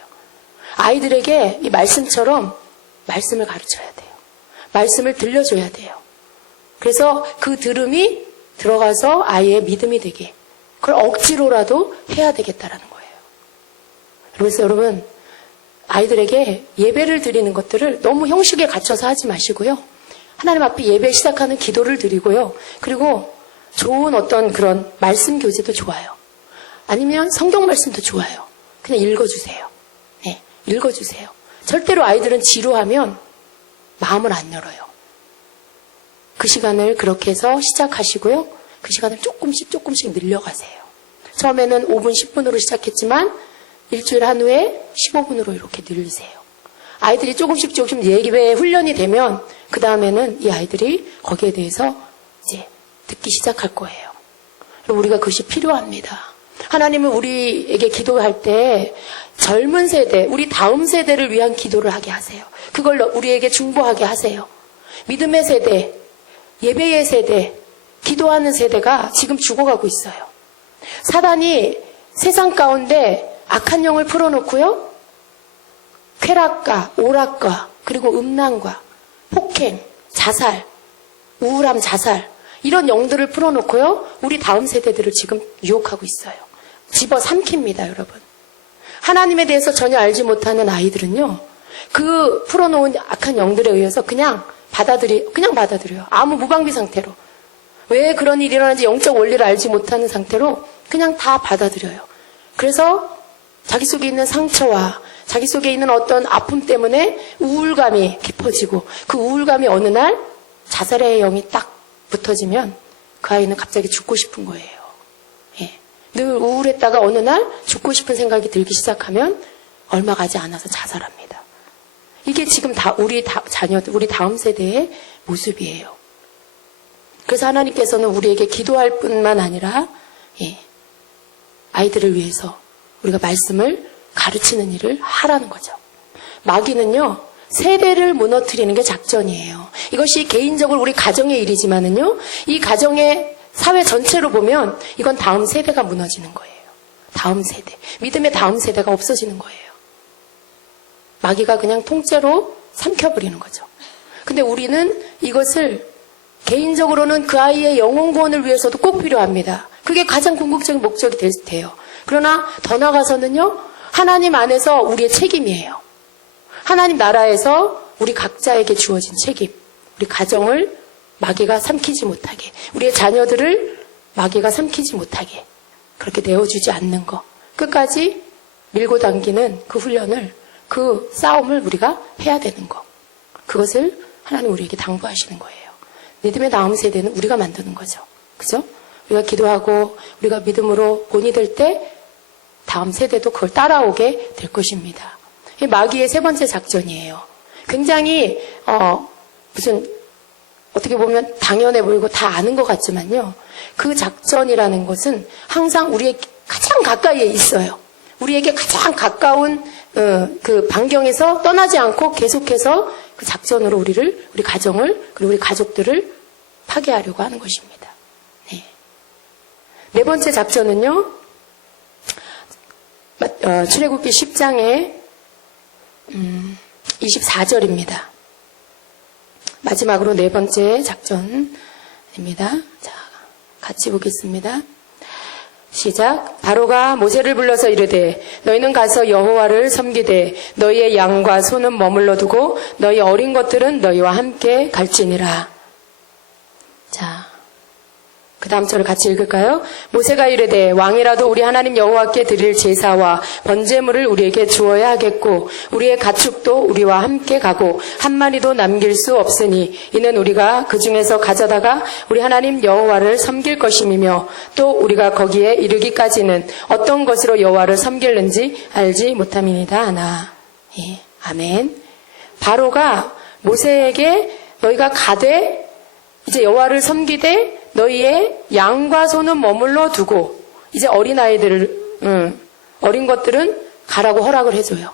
아이들에게 이 말씀처럼 말씀을 가르쳐야 돼요. 말씀을 들려줘야 돼요. 그래서 그 들음이 들어가서 아이의 믿음이 되게, 그걸 억지로라도 해야 되겠다라는 거예요. 그래서 여러분, 아이들에게 예배를 드리는 것들을 너무 형식에 갇혀서 하지 마시고요. 하나님 앞에 예배 시작하는 기도를 드리고요. 그리고 좋은 어떤 그런 말씀 교재도 좋아요. 아니면 성경 말씀도 좋아요. 그냥 읽어주세요. 읽어주세요. 절대로 아이들은 지루하면 마음을 안 열어요. 그 시간을 그렇게 해서 시작하시고요. 그 시간을 조금씩 늘려가세요. 처음에는 5분, 10분으로 시작했지만 일주일 한 후에 15분으로 이렇게 늘리세요. 아이들이 조금씩 예배 훈련이 되면 그 다음에는 이 아이들이 거기에 대해서 이제 듣기 시작할 거예요. 우리가 그것이 필요합니다. 하나님은 우리에게 기도할 때 젊은 세대, 우리 다음 세대를 위한 기도를 하게 하세요. 그걸 우리에게 중보하게 하세요. 믿음의 세대, 예배의 세대, 기도하는 세대가 지금 죽어가고 있어요. 사단이 세상 가운데 악한 영을 풀어놓고요. 쾌락과 오락과 그리고 음란과 폭행, 자살, 우울함, 자살 이런 영들을 풀어놓고요. 우리 다음 세대들을 지금 유혹하고 있어요. 집어삼킵니다, 여러분. 하나님에 대해서 전혀 알지 못하는 아이들은요. 그 풀어놓은 악한 영들에 의해서 그냥 받아들여요. 아무 무방비 상태로. 왜 그런 일이 일어나는지 영적 원리를 알지 못하는 상태로 그냥 다 받아들여요. 그래서 자기 속에 있는 상처와 자기 속에 있는 어떤 아픔 때문에 우울감이 깊어지고 그 우울감이 어느 날 자살의 영이 딱 붙어지면 그 아이는 갑자기 죽고 싶은 거예요. 예. 늘 우울했다가 어느 날 죽고 싶은 생각이 들기 시작하면 얼마 가지 않아서 자살합니다. 이게 지금 우리 자녀들, 우리 다음 세대의 모습이에요. 그래서 하나님께서는 우리에게 기도할 뿐만 아니라 아이들을 위해서 우리가 말씀을 가르치는 일을 하라는 거죠. 마귀는요. 세대를 무너뜨리는 게 작전이에요. 이것이 개인적으로 우리 가정의 일이지만은요. 이 가정의 사회 전체로 보면 이건 다음 세대가 무너지는 거예요. 다음 세대. 믿음의 다음 세대가 없어지는 거예요. 마귀가 그냥 통째로 삼켜버리는 거죠. 근데 우리는 이것을 개인적으로는 그 아이의 영혼 구원을 위해서도 꼭 필요합니다. 그게 가장 궁극적인 목적이 돼요. 그러나 더 나아가서는요. 하나님 안에서 우리의 책임이에요. 하나님 나라에서 우리 각자에게 주어진 책임. 우리 가정을 마귀가 삼키지 못하게. 우리의 자녀들을 마귀가 삼키지 못하게. 그렇게 내어주지 않는 거. 끝까지 밀고 당기는 그 훈련을, 그 싸움을 우리가 해야 되는 거. 그것을 하나님 우리에게 당부하시는 거예요. 믿음의 다음 세대는 우리가 만드는 거죠. 그죠? 우리가 기도하고 우리가 믿음으로 본이 될 때 다음 세대도 그걸 따라오게 될 것입니다. 이 마귀의 세 번째 작전이에요. 굉장히 어떻게 보면 당연해 보이고 다 아는 것 같지만요. 그 작전이라는 것은 항상 우리의 가장 가까이에 있어요. 우리에게 가장 가까운 그 반경에서 떠나지 않고 계속해서 그 작전으로 우리 가정을 그리고 우리 가족들을 파괴하려고 하는 것입니다. 네 번째 작전은요. 출애굽기 10장의 24절입니다. 마지막으로 네 번째 작전입니다. 자, 같이 보겠습니다. 시작. 바로가 모세를 불러서 이르되 너희는 가서 여호와를 섬기되 너희의 양과 소는 머물러 두고 너희 어린 것들은 너희와 함께 갈지니라. 자, 그 다음 절을 같이 읽을까요? 모세가 이르되 왕이라도 우리 하나님 여호와께 드릴 제사와 번제물을 우리에게 주어야 하겠고 우리의 가축도 우리와 함께 가고 한 마리도 남길 수 없으니 이는 우리가 그 중에서 가져다가 우리 하나님 여호와를 섬길 것임이며 또 우리가 거기에 이르기까지는 어떤 것으로 여호와를 섬길는지 알지 못함이니이다 하나. 예, 아멘. 바로가 모세에게 너희가 가되 이제 여호와를 섬기되 너희의 양과 소는 머물러 두고 이제 어린아이들을 어린 것들은 가라고 허락을 해줘요.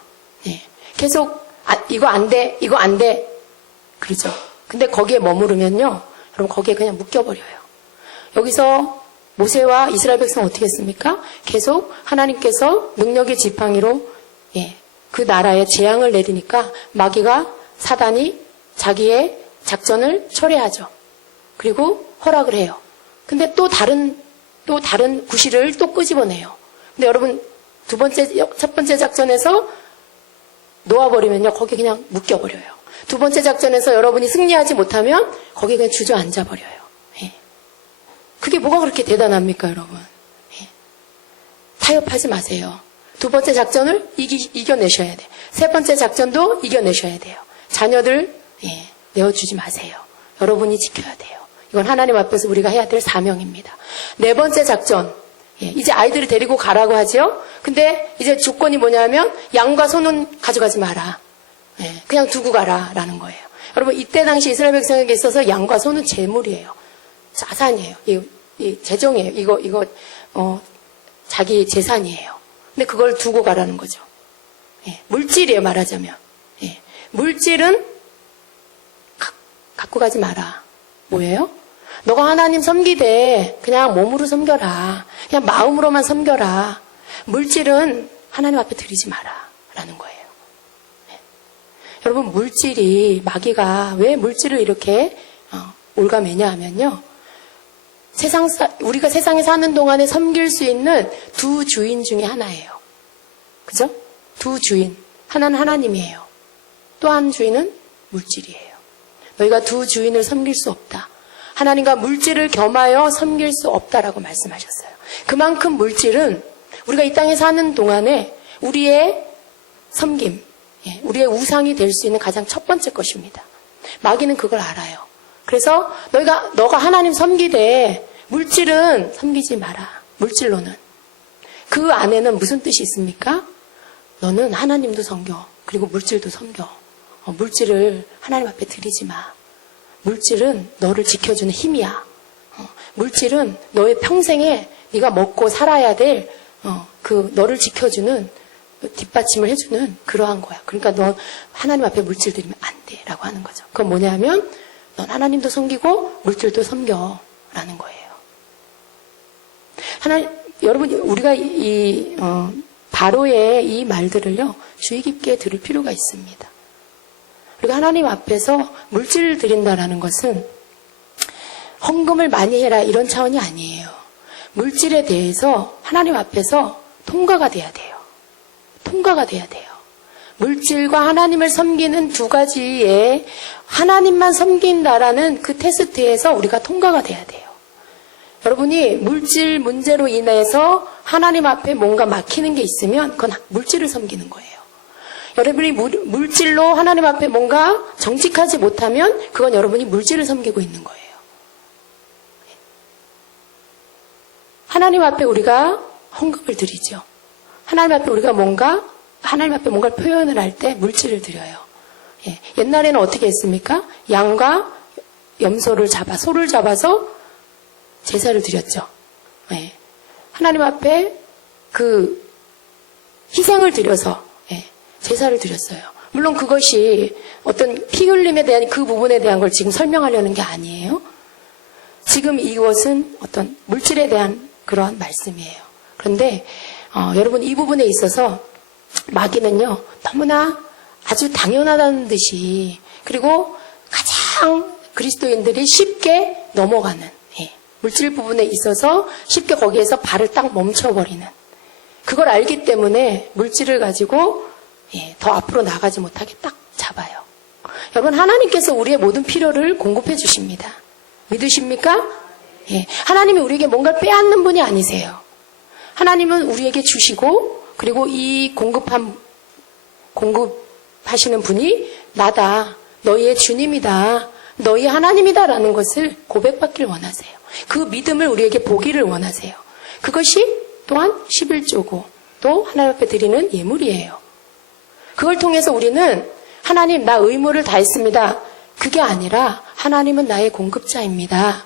예. 계속 이거 안 돼, 이거 안 돼 그러죠. 근데 거기에 머무르면요 여러분 거기에 그냥 묶여버려요. 여기서 모세와 이스라엘 백성 어떻게 했습니까? 계속 하나님께서 능력의 지팡이로 그 나라에 재앙을 내리니까 마귀가 사단이 자기의 작전을 철회하죠. 그리고 허락을 해요. 근데 또 다른 구실을 또 끄집어내요. 근데 여러분 첫 번째 작전에서 놓아버리면요 거기 그냥 묶여버려요. 두 번째 작전에서 여러분이 승리하지 못하면 거기 그냥 주저앉아버려요. 예. 그게 뭐가 그렇게 대단합니까 여러분? 예. 타협하지 마세요. 두 번째 작전을 이겨내셔야 돼요. 세 번째 작전도 이겨내셔야 돼요. 자녀들 내어주지 마세요. 여러분이 지켜야 돼요. 이건 하나님 앞에서 우리가 해야 될 사명입니다. 네 번째 작전. 이제 아이들을 데리고 가라고 하죠. 근데 이제 조건이 뭐냐면 양과 소는 가져가지 마라. 예, 그냥 두고 가라라는 거예요. 여러분 이때 당시 이스라엘 백성에게 있어서 양과 소는 재물이에요. 자산이에요. 이 재정이에요. 이거 자기 재산이에요. 근데 그걸 두고 가라는 거죠. 예, 물질이에요, 말하자면. 예, 물질은 갖고 가지 마라. 뭐예요? 너가 하나님 섬기되 그냥 몸으로 섬겨라. 그냥 마음으로만 섬겨라. 물질은 하나님 앞에 드리지 마라. 라는 거예요. 예. 여러분 물질이 마귀가 왜 물질을 이렇게 올가매냐 하면요. 우리가 세상에 사는 동안에 섬길 수 있는 두 주인 중에 하나예요. 그죠? 두 주인. 하나는 하나님이에요. 또 한 주인은 물질이에요. 너희가 두 주인을 섬길 수 없다. 하나님과 물질을 겸하여 섬길 수 없다라고 말씀하셨어요. 그만큼 물질은 우리가 이 땅에 사는 동안에 우리의 섬김, 우리의 우상이 될 수 있는 가장 첫 번째 것입니다. 마귀는 그걸 알아요. 그래서 너가 하나님 섬기되 물질은 섬기지 마라. 물질로는. 그 안에는 무슨 뜻이 있습니까? 너는 하나님도 섬겨. 그리고 물질도 섬겨. 물질을 하나님 앞에 드리지 마. 물질은 너를 지켜주는 힘이야. 물질은 너의 평생에 네가 먹고 살아야 될 너를 지켜주는 뒷받침을 해주는 그러한 거야. 그러니까 너 하나님 앞에 물질 드리면 안 돼. 라고 하는 거죠. 그건 뭐냐면 넌 하나님도 섬기고 물질도 섬겨. 라는 거예요. 여러분 우리가 바로의 이 말들을요. 주의 깊게 들을 필요가 있습니다. 우리가 하나님 앞에서 물질을 드린다라는 것은 헌금을 많이 해라 이런 차원이 아니에요. 물질에 대해서 하나님 앞에서 통과가 돼야 돼요. 통과가 돼야 돼요. 물질과 하나님을 섬기는 두 가지에 하나님만 섬긴다라는 그 테스트에서 우리가 통과가 돼야 돼요. 여러분이 물질 문제로 인해서 하나님 앞에 뭔가 막히는 게 있으면 그건 물질을 섬기는 거예요. 여러분이 물질로 하나님 앞에 뭔가 정직하지 못하면 그건 여러분이 물질을 섬기고 있는 거예요. 하나님 앞에 우리가 헌금을 드리죠. 하나님 앞에 우리가 하나님 앞에 뭔가를 표현을 할 때 물질을 드려요. 예. 옛날에는 어떻게 했습니까? 양과 염소를 소를 잡아서 제사를 드렸죠. 예. 하나님 앞에 희생을 드려서 제사를 드렸어요. 물론 그것이 어떤 피 흘림에 대한 그 부분에 대한 걸 지금 설명하려는 게 아니에요. 지금 이것은 어떤 물질에 대한 그러한 말씀이에요. 그런데 여러분 이 부분에 있어서 마귀는요 너무나 아주 당연하다는 듯이 그리고 가장 그리스도인들이 쉽게 넘어가는 물질 부분에 있어서 쉽게 거기에서 발을 딱 멈춰버리는 그걸 알기 때문에 물질을 가지고 더 앞으로 나가지 못하게 딱 잡아요. 여러분 하나님께서 우리의 모든 필요를 공급해 주십니다. 믿으십니까? 하나님이 우리에게 뭔가를 빼앗는 분이 아니세요. 하나님은 우리에게 주시고 그리고 이 공급하시는 분이 나다. 너희의 주님이다. 너희 하나님이다라는 것을 고백받기를 원하세요. 그 믿음을 우리에게 보기를 원하세요. 그것이 또한 11조고 또 하나님 앞에 드리는 예물이에요. 그걸 통해서 우리는 하나님 나 의무를 다했습니다. 그게 아니라 하나님은 나의 공급자입니다.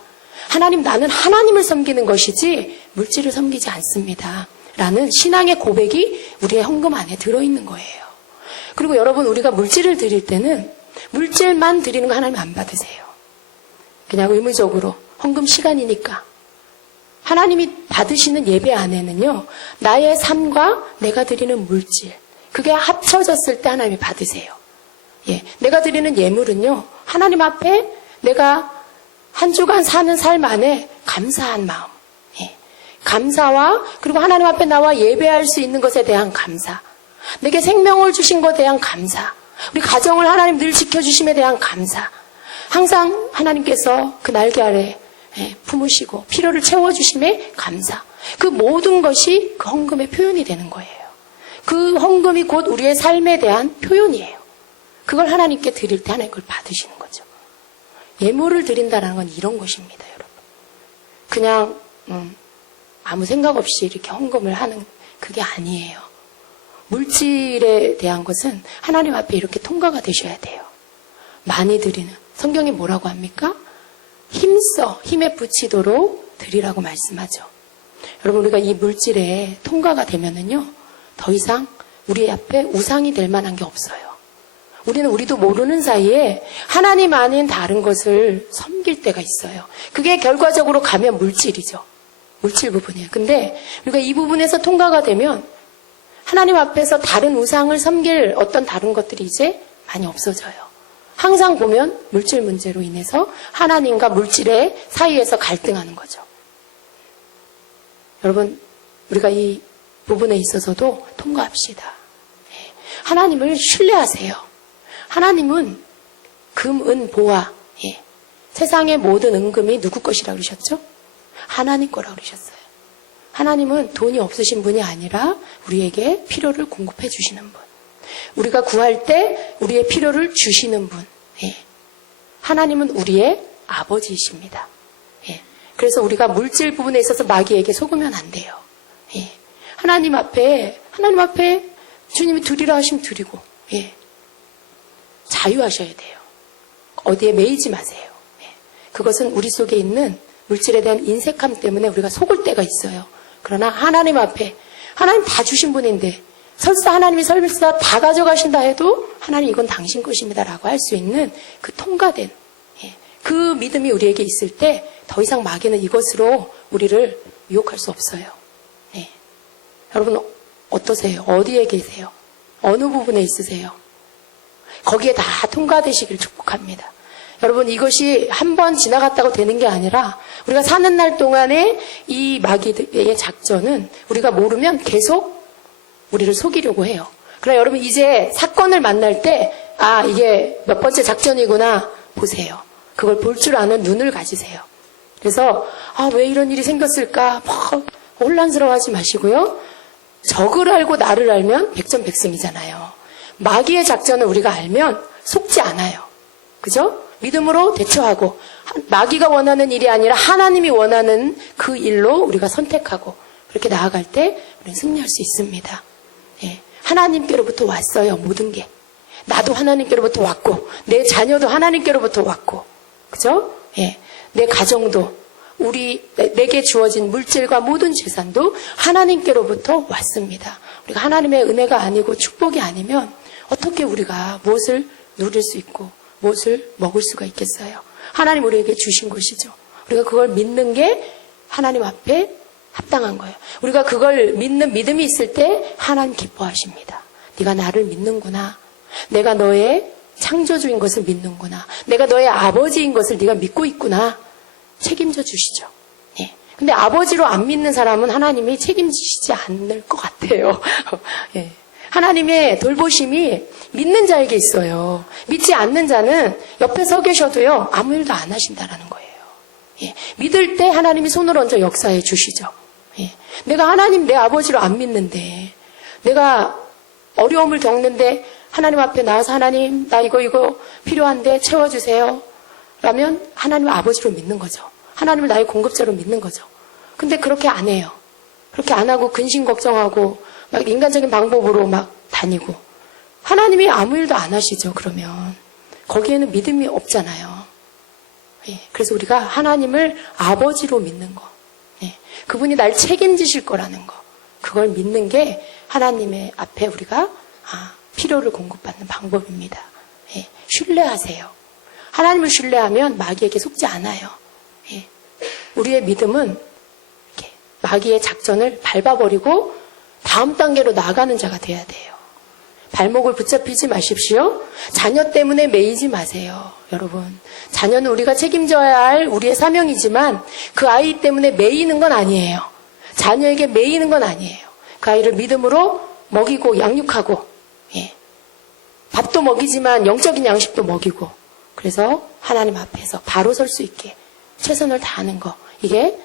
하나님 나는 하나님을 섬기는 것이지 물질을 섬기지 않습니다. 라는 신앙의 고백이 우리의 헌금 안에 들어있는 거예요. 그리고 여러분 우리가 물질을 드릴 때는 물질만 드리는 거 하나님 안 받으세요. 그냥 의무적으로 헌금 시간이니까. 하나님이 받으시는 예배 안에는요. 나의 삶과 내가 드리는 물질 그게 합쳐졌을 때 하나님이 받으세요. 내가 드리는 예물은요. 하나님 앞에 내가 한 주간 사는 삶 안에 감사한 마음 감사와 그리고 하나님 앞에 나와 예배할 수 있는 것에 대한 감사 내게 생명을 주신 것에 대한 감사 우리 가정을 하나님 늘 지켜주심에 대한 감사 항상 하나님께서 그 날개 아래 품으시고 필요를 채워주심에 감사 그 모든 것이 그 헌금의 표현이 되는 거예요. 그 헌금이 곧 우리의 삶에 대한 표현이에요. 그걸 하나님께 드릴 때 하나님 그걸 받으시는 거죠. 예물을 드린다는 건 이런 것입니다. 여러분. 그냥 아무 생각 없이 이렇게 헌금을 하는 그게 아니에요. 물질에 대한 것은 하나님 앞에 이렇게 통과가 되셔야 돼요. 많이 드리는. 성경이 뭐라고 합니까? 힘에 부치도록 드리라고 말씀하죠. 여러분, 우리가 이 물질에 통과가 되면은요, 더 이상 우리 앞에 우상이 될 만한 게 없어요. 우리는 우리도 모르는 사이에 하나님 아닌 다른 것을 섬길 때가 있어요. 그게 결과적으로 가면 물질이죠. 물질 부분이에요. 근데 우리가 이 부분에서 통과가 되면 하나님 앞에서 다른 우상을 섬길 어떤 다른 것들이 이제 많이 없어져요. 항상 보면 물질 문제로 인해서 하나님과 물질의 사이에서 갈등하는 거죠. 여러분, 우리가 이 부분에 있어서도 통과합시다. 하나님을 신뢰하세요. 하나님은 금, 은, 보화, 세상의 모든 은금이 누구 것이라고 그러셨죠? 하나님 거라고 그러셨어요. 하나님은 돈이 없으신 분이 아니라 우리에게 필요를 공급해 주시는 분. 우리가 구할 때 우리의 필요를 주시는 분. 하나님은 우리의 아버지이십니다. 그래서 우리가 물질 부분에 있어서 마귀에게 속으면 안 돼요. 하나님 앞에 주님이 드리라 하시면 드리고, 자유하셔야 돼요. 어디에 매이지 마세요. 그것은 우리 속에 있는 물질에 대한 인색함 때문에 우리가 속을 때가 있어요. 그러나 하나님 앞에, 하나님 다 주신 분인데, 하나님이 설사 다 가져가신다 해도 하나님 이건 당신 것입니다 라고 할 수 있는 그 통과된 그 믿음이 우리에게 있을 때 더 이상 마귀는 이것으로 우리를 유혹할 수 없어요. 여러분 어떠세요? 어디에 계세요? 어느 부분에 있으세요? 거기에 다 통과되시길 축복합니다. 여러분 이것이 한 번 지나갔다고 되는 게 아니라 우리가 사는 날 동안에 이 마귀의 작전은 우리가 모르면 계속 우리를 속이려고 해요. 그러나 여러분 이제 사건을 만날 때 이게 몇 번째 작전이구나 보세요. 그걸 볼 줄 아는 눈을 가지세요. 그래서 왜 이런 일이 생겼을까 혼란스러워하지 마시고요. 적을 알고 나를 알면 백전백승이잖아요. 마귀의 작전을 우리가 알면 속지 않아요. 그죠? 믿음으로 대처하고 마귀가 원하는 일이 아니라 하나님이 원하는 그 일로 우리가 선택하고 그렇게 나아갈 때 우리는 승리할 수 있습니다. 하나님께로부터 왔어요. 모든 게. 나도 하나님께로부터 왔고 내 자녀도 하나님께로부터 왔고 그죠? 내 가정도 내게 주어진 물질과 모든 재산도 하나님께로부터 왔습니다. 우리가 하나님의 은혜가 아니고 축복이 아니면 어떻게 우리가 무엇을 누릴 수 있고 무엇을 먹을 수가 있겠어요? 하나님 우리에게 주신 것이죠. 우리가 그걸 믿는 게 하나님 앞에 합당한 거예요. 우리가 그걸 믿는 믿음이 있을 때 하나님 기뻐하십니다. 네가 나를 믿는구나. 내가 너의 창조주인 것을 믿는구나. 내가 너의 아버지인 것을 네가 믿고 있구나. 책임져 주시죠. 근데 아버지로 안 믿는 사람은 하나님이 책임지시지 않을 것 같아요. 하나님의 돌보심이 믿는 자에게 있어요. 믿지 않는 자는 옆에 서 계셔도요, 아무 일도 안 하신다라는 거예요. 믿을 때 하나님이 손을 얹어 역사해 주시죠. 내가 하나님 내 아버지로 안 믿는데, 내가 어려움을 겪는데 하나님 앞에 나와서 하나님 나 이거 필요한데 채워주세요. 라면 하나님을 아버지로 믿는 거죠. 하나님을 나의 공급자로 믿는 거죠. 근데 그렇게 안 해요. 그렇게 안 하고 근심 걱정하고 막 인간적인 방법으로 막 다니고 하나님이 아무 일도 안 하시죠. 그러면 거기에는 믿음이 없잖아요. 그래서 우리가 하나님을 아버지로 믿는 거, 그분이 날 책임지실 거라는 거, 그걸 믿는 게 하나님의 앞에 우리가 필요를 공급받는 방법입니다. 신뢰하세요. 하나님을 신뢰하면 마귀에게 속지 않아요. 우리의 믿음은 이렇게 마귀의 작전을 밟아버리고 다음 단계로 나아가는 자가 돼야 돼요. 발목을 붙잡히지 마십시오. 자녀 때문에 매이지 마세요. 여러분, 자녀는 우리가 책임져야 할 우리의 사명이지만 그 아이 때문에 매이는 건 아니에요. 자녀에게 매이는 건 아니에요. 그 아이를 믿음으로 먹이고 양육하고 밥도 먹이지만 영적인 양식도 먹이고 그래서 하나님 앞에서 바로 설 수 있게 최선을 다하는 거, 이게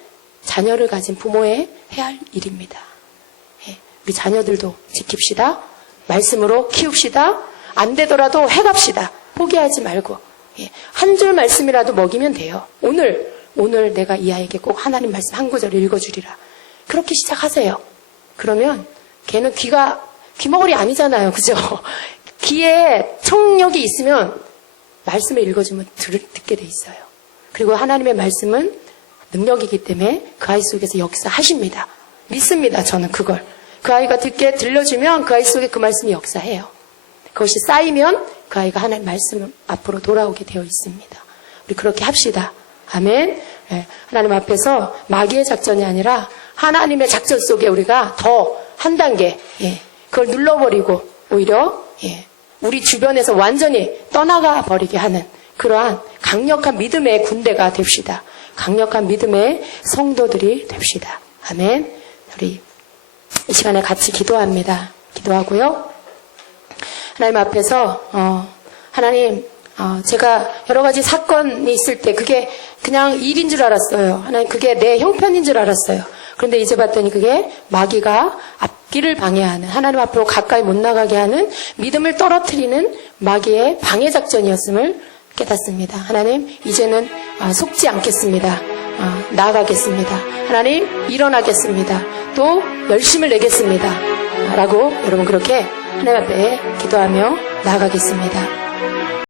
자녀를 가진 부모의 해야 할 일입니다. 우리 자녀들도 지킵시다. 말씀으로 키웁시다. 안 되더라도 해갑시다. 포기하지 말고 한 줄 말씀이라도 먹이면 돼요. 오늘 내가 이 아이에게 꼭 하나님 말씀 한 구절 읽어주리라. 그렇게 시작하세요. 그러면 걔는 귀가 귀머거리 아니잖아요. 그죠? 귀에 청력이 있으면 말씀을 읽어주면 듣게 돼 있어요. 그리고 하나님의 말씀은 능력이기 때문에 그 아이 속에서 역사하십니다. 믿습니다. 저는 그걸. 그 아이가 듣게 들려주면 그 아이 속에 그 말씀이 역사해요. 그것이 쌓이면 그 아이가 하나님 말씀 앞으로 돌아오게 되어 있습니다. 우리 그렇게 합시다. 아멘. 네, 하나님 앞에서 마귀의 작전이 아니라 하나님의 작전 속에 우리가 더 한 단계 그걸 눌러버리고 오히려 우리 주변에서 완전히 떠나가 버리게 하는 그러한 강력한 믿음의 군대가 됩시다. 강력한 믿음의 성도들이 됩시다. 아멘. 우리 이 시간에 같이 기도합니다. 기도하고요. 하나님 앞에서 하나님 제가 여러 가지 사건이 있을 때 그게 그냥 일인 줄 알았어요. 하나님 그게 내 형편인 줄 알았어요. 그런데 이제 봤더니 그게 마귀가 앞길을 방해하는 하나님 앞으로 가까이 못 나가게 하는 믿음을 떨어뜨리는 마귀의 방해 작전이었음을 깨닫습니다. 하나님 이제는 속지 않겠습니다. 나아가겠습니다. 하나님 일어나겠습니다. 또 열심을 내겠습니다. 라고 여러분 그렇게 하나님 앞에 기도하며 나아가겠습니다.